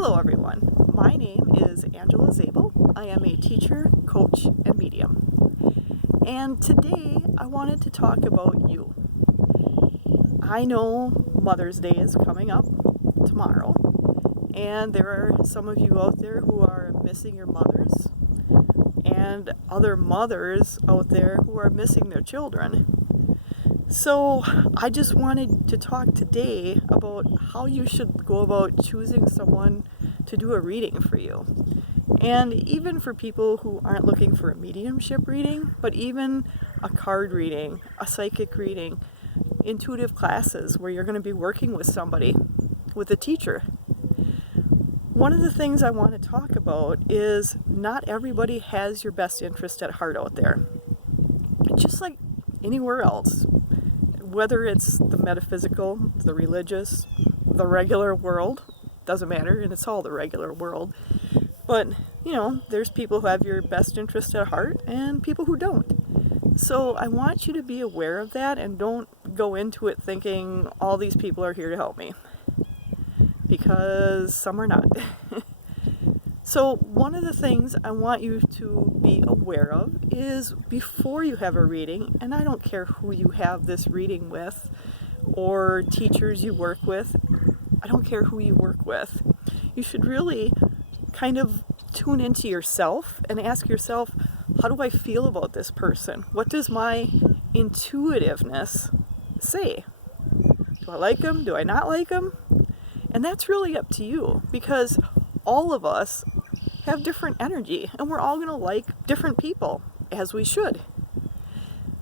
Hello everyone, my name is Zabel. I am a teacher, coach, and medium. And today I wanted to talk about you. I know Mother's Day is coming up tomorrow, and there are some of you out there who are missing your mothers, and other mothers out there who are missing their children. So I just wanted to talk today about how you should go about choosing someone to do a reading for you. And even for people who aren't looking for a mediumship reading, but even a card reading, a psychic reading, intuitive classes where you're going to be working with somebody, with a teacher. One of the things I want to talk about is not everybody has your best interest at heart out there. Just like anywhere else. Whether it's the metaphysical, the religious, the regular world, doesn't matter, and it's all the regular world. But, there's people who have your best interest at heart and people who don't. So I want you to be aware of that and don't go into it thinking all these people are here to help me. Because some are not. So one of the things I want you to be aware of is before you have a reading, and I don't care who you have this reading with or teachers you work with, I don't care who you work with, you should really kind of tune into yourself and ask yourself, how do I feel about this person? What does my intuitiveness say? Do I like them? Do I not like them? And that's really up to you, because all of us have different energy, and we're all going to like different people, as we should.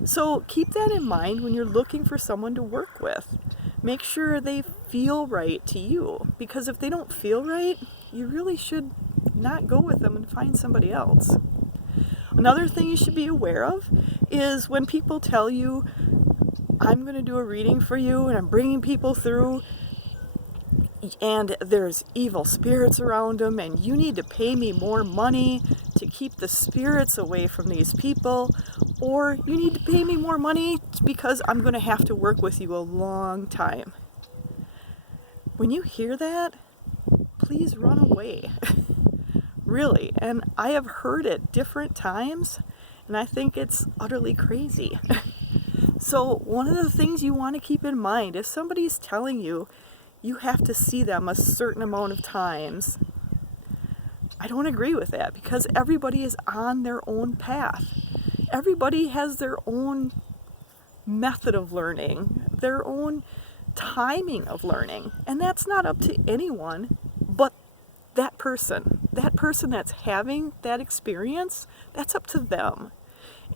So keep that in mind when you're looking for someone to work with. Make sure they feel right to you, because if they don't feel right, you really should not go with them and find somebody else. Another thing you should be aware of is when people tell you, I'm going to do a reading for you and I'm bringing people through, and there's evil spirits around them, and you need to pay me more money to keep the spirits away from these people, or you need to pay me more money because I'm going to have to work with you a long time. When you hear that, please run away. Really. And I have heard it different times, and I think it's utterly crazy. So one of the things you want to keep in mind, if somebody's telling you you have to see them a certain amount of times, I don't agree with that, because everybody is on their own path. Everybody has their own method of learning, their own timing of learning, and that's not up to anyone but that person. That person that's having that experience, that's up to them.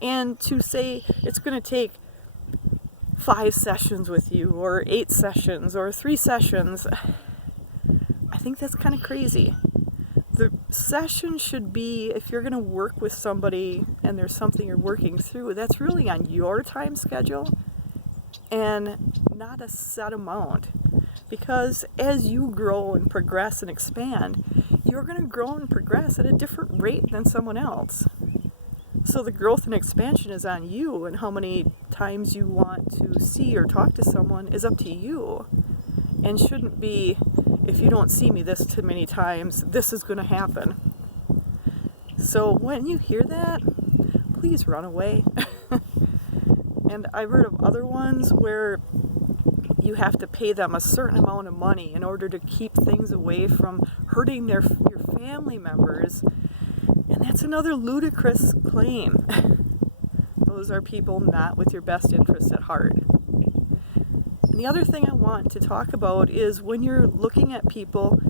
And to say it's going to take 5 sessions with you, or 8 sessions, or 3 sessions, I think that's kind of crazy. The session should be, if you're going to work with somebody and there's something you're working through, that's really on your time schedule and not a set amount. Because as you grow and progress and expand, you're going to grow and progress at a different rate than someone else. So the growth and expansion is on you, and how many times you want to see or talk to someone is up to you, and shouldn't be, if you don't see me this too many times, this is going to happen. So when you hear that, please run away. And I've heard of other ones where you have to pay them a certain amount of money in order to keep things away from hurting your family members. And that's another ludicrous claim. Those are people not with your best interests at heart. And the other thing I want to talk about is when you're looking at people,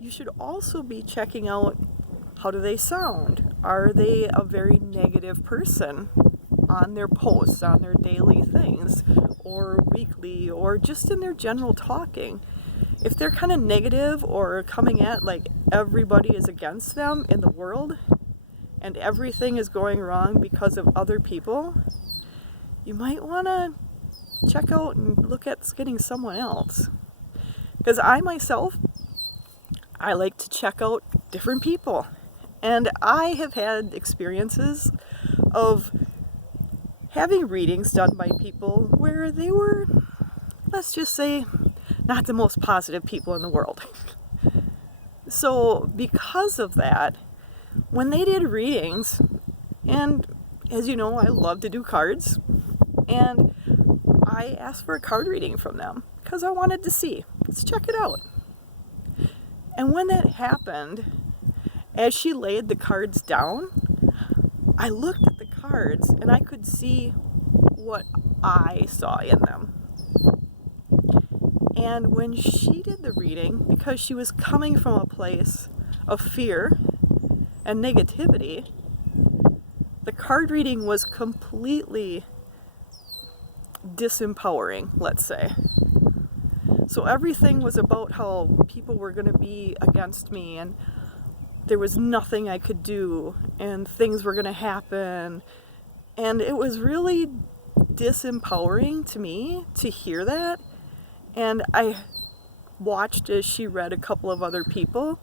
you should also be checking out, how do they sound? Are they a very negative person on their posts, on their daily things, or weekly, or just in their general talking? If they're kind of negative or coming at like everybody is against them in the world and everything is going wrong because of other people, you might want to check out and look at getting someone else. Because I myself, I like to check out different people. And I have had experiences of having readings done by people where they were, let's just say, not the most positive people in the world. So because of that, when they did readings, and as you know, I love to do cards, and I asked for a card reading from them because I wanted to see. Let's check it out. And when that happened, as she laid the cards down, I looked at the cards and I could see what I saw in them. And when she did the reading, because she was coming from a place of fear and negativity, the card reading was completely disempowering, let's say. So everything was about how people were going to be against me, and there was nothing I could do, and things were going to happen. And it was really disempowering to me to hear that. And I watched as she read a couple of other people,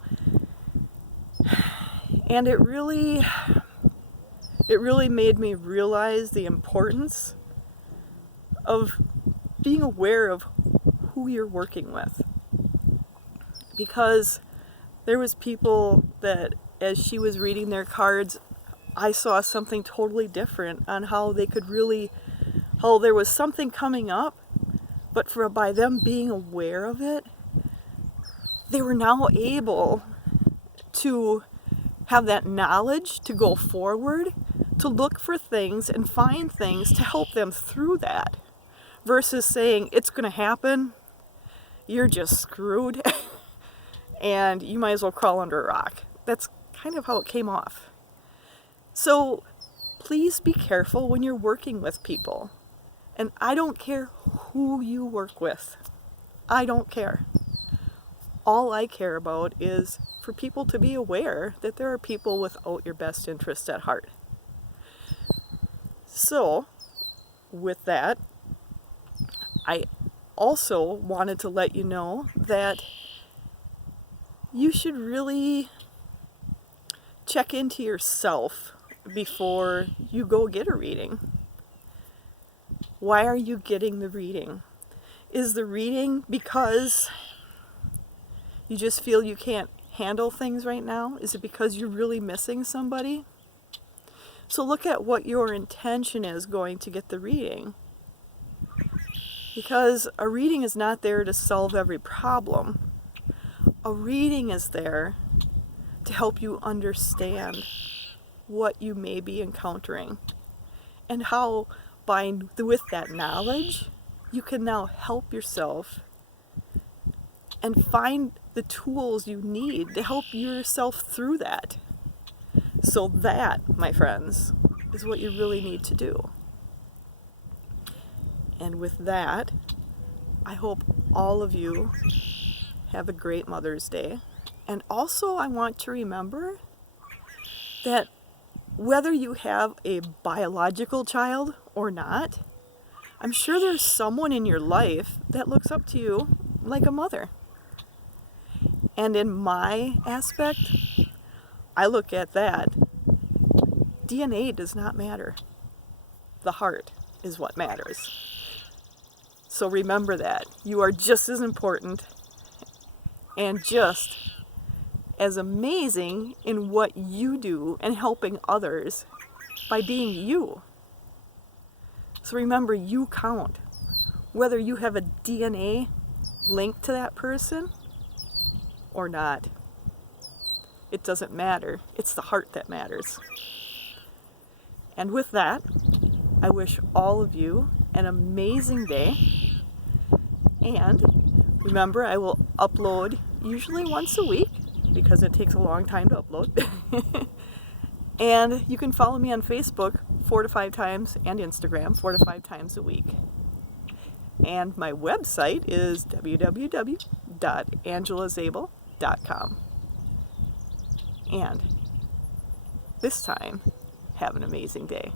and it really made me realize the importance of being aware of who you're working with. Because there was people that, as she was reading their cards, I saw something totally different on how they could really, how there was something coming up, but by them being aware of it, they were now able to have that knowledge to go forward, to look for things and find things to help them through that, versus saying, it's going to happen, you're just screwed, and you might as well crawl under a rock. That's kind of how it came off. So please be careful when you're working with people. And I don't care who you work with. I don't care. All I care about is for people to be aware that there are people without your best interest at heart. So, with that, I also wanted to let you know that you should really check into yourself before you go get a reading. Why are you getting the reading? Is the reading because you just feel you can't handle things right now? Is it because you're really missing somebody? So look at what your intention is going to get the reading. Because a reading is not there to solve every problem. A reading is there to help you understand what you may be encountering, and how with that knowledge you can now help yourself and find the tools you need to help yourself through that. So that, my friends, is what you really need to do. And with that, I hope all of you have a great Mother's Day. And also, I want to remember that whether you have a biological child or not, I'm sure there's someone in your life that looks up to you like a mother. And in my aspect, I look at that. DNA does not matter. The heart is what matters. So remember that. You are just as important and just as amazing in what you do and helping others by being you. So remember, you count. Whether you have a DNA link to that person or not, it doesn't matter. It's the heart that matters. And with that, I wish all of you an amazing day. And remember, I will upload usually once a week because it takes a long time to upload. And you can follow me on Facebook 4 to 5 times and Instagram 4 to 5 times a week. And my website is www.angelazabel.com. And this time, have an amazing day.